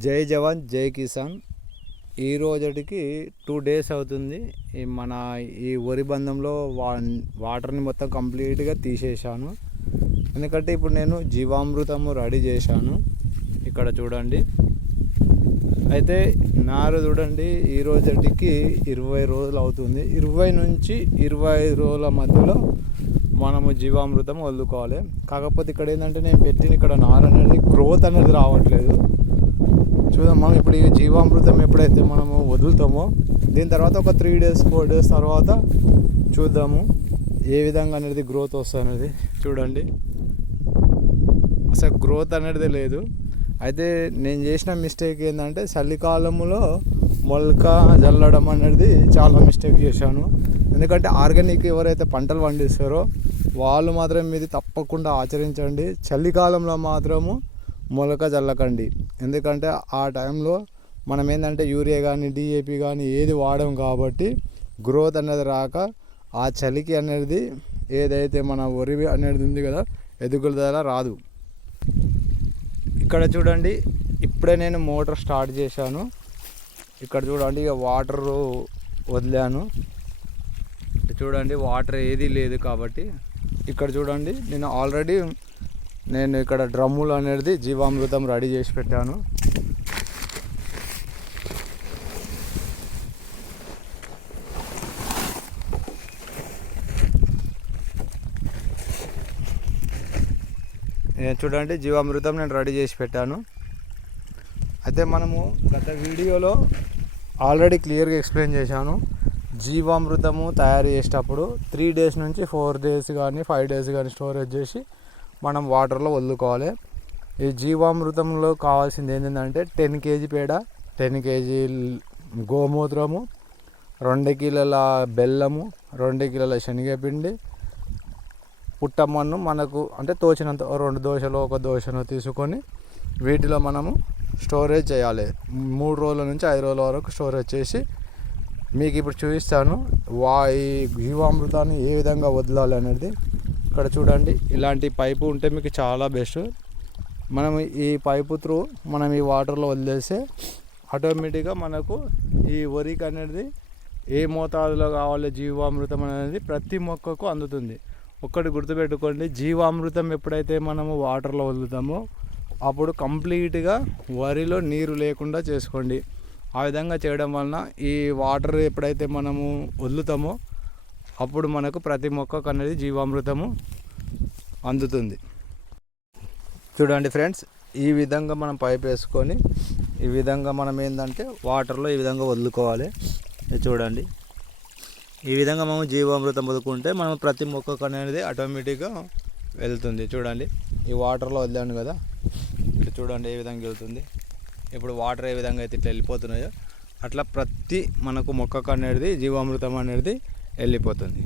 జై జవాన్ జై కిసాన్. ఈ రోజుకి 2 days అవుతుంది. ఈ వరి బంధంలో వాటర్ని మొత్తం కంప్లీట్గా తీసేశాను. ఎందుకంటే ఇప్పుడు నేను జీవామృతము రెడీ చేశాను. ఇక్కడ చూడండి. అయితే నారు చూడండి, ఈ రోజుకి 20 రోజులు అవుతుంది. 20 నుంచి 25 రోజుల మధ్యలో మనము జీవామృతం వదులుకోవాలి. కాకపోతే ఇక్కడ ఏంటంటే నేను పెట్టిన ఇక్కడ నారు అనేది గ్రోత్ అనేది రావట్లేదు. చూద్దాం, మనం ఇప్పుడు ఈ జీవామృతం ఎప్పుడైతే మనము వదులుతామో దీని తర్వాత ఒక 3 days 4 days తర్వాత చూద్దాము ఏ విధంగా అనేది గ్రోత్ వస్తుంది అనేది. చూడండి, అసలు గ్రోత్ అనేది లేదు. అయితే నేను చేసిన మిస్టేక్ ఏంటంటే చలికాలంలో మొలక జల్లడం అనేది చాలా మిస్టేక్ చేశాను. ఎందుకంటే ఆర్గానిక్ ఎవరైతే పంటలు పండిస్తారో వాళ్ళు మాత్రం ఇది తప్పకుండా ఆచరించండి. చలికాలంలో మాత్రము మొలక జల్లకండి. ఎందుకంటే ఆ టైంలో మనం ఏంటంటే యూరియా కానీ డిఏపి కానీ ఏది వాడడం కాబట్టి గ్రోత్ అనేది రాక ఆ చలికి అనేది ఏదైతే మన వరి అనేది ఉంది కదా ఎదుగుదల రాదు. ఇక్కడ చూడండి, ఇప్పుడే నేను మోటార్ స్టార్ట్ చేశాను. ఇక్కడ చూడండి, ఇక వాటర్ వదిలాను. చూడండి, వాటర్ ఏది లేదు కాబట్టి ఇక్కడ చూడండి, నేను ఇక్కడ డ్రమ్ములు అనేది జీవామృతం రెడీ చేసి పెట్టాను. చూడండి, జీవామృతం నేను రెడీ చేసి పెట్టాను. అయితే మనము గత వీడియోలో ఆల్రెడీ క్లియర్గా ఎక్స్ప్లెయిన్ చేశాను. జీవామృతము తయారు చేసేటప్పుడు 3 days నుంచి 4 days కానీ 5 days కానీ స్టోరేజ్ చేసి మనం వాటర్లో వదులుకోవాలి. ఈ జీవామృతంలో కావాల్సింది ఏంటంటే 10 kg పేడ, 10 kg గోమూత్రము, 2 కిలోల బెల్లము, 2 కిలోల శనగపిండి, పుట్టమన్ను మనకు అంటే తోచినంత 2 దోశలు 1 దోశను తీసుకొని వీటిలో మనము స్టోరేజ్ చేయాలి. 3 రోజుల నుంచి 5 రోజుల వరకు స్టోరేజ్ చేసి మీకు ఇప్పుడు చూపిస్తాను ఈ జీవామృతాన్ని ఏ విధంగా వదలాలి అనేది. ఇక్కడ చూడండి, ఇలాంటి పైపు ఉంటే మీకు చాలా బెస్ట్. మనం ఈ పైపు త్రూ మనం ఈ వాటర్లో వదిలేస్తే ఆటోమేటిక్గా మనకు ఈ వరికి అనేది ఏ మోతాదులో కావాలి జీవామృతం అనేది ప్రతి మొక్కకు అందుతుంది. ఒక్కటి గుర్తుపెట్టుకోండి, జీవామృతం ఎప్పుడైతే మనము వాటర్లో వదులుతామో అప్పుడు కంప్లీట్గా వరిలో నీరు లేకుండా చేసుకోండి. ఆ విధంగా చేయడం వలన ఈ వాటర్ ఎప్పుడైతే మనము వదులుతామో అప్పుడు మనకు ప్రతి మొక్కకు అనేది జీవామృతము అందుతుంది. చూడండి ఫ్రెండ్స్, ఈ విధంగా మనం పైప్ వేసుకొని ఈ విధంగా మనం ఏంటంటే వాటర్లో ఈ విధంగా వదులుకోవాలి. చూడండి, ఈ విధంగా మనం జీవామృతం వదులుకుంటే మనం ప్రతి మొక్కకు అనేది ఆటోమేటిక్గా వెళ్తుంది. చూడండి, ఈ వాటర్లో వదిలాను కదా, ఇట్లా చూడండి ఏ విధంగా వెళ్తుంది. ఇప్పుడు వాటర్ ఏ విధంగా అయితే ఇట్లా వెళ్ళిపోతున్నాయో అట్లా ప్రతి మనకు మొక్కకు అనేది జీవామృతం అనేది వెళ్ళిపోతుంది.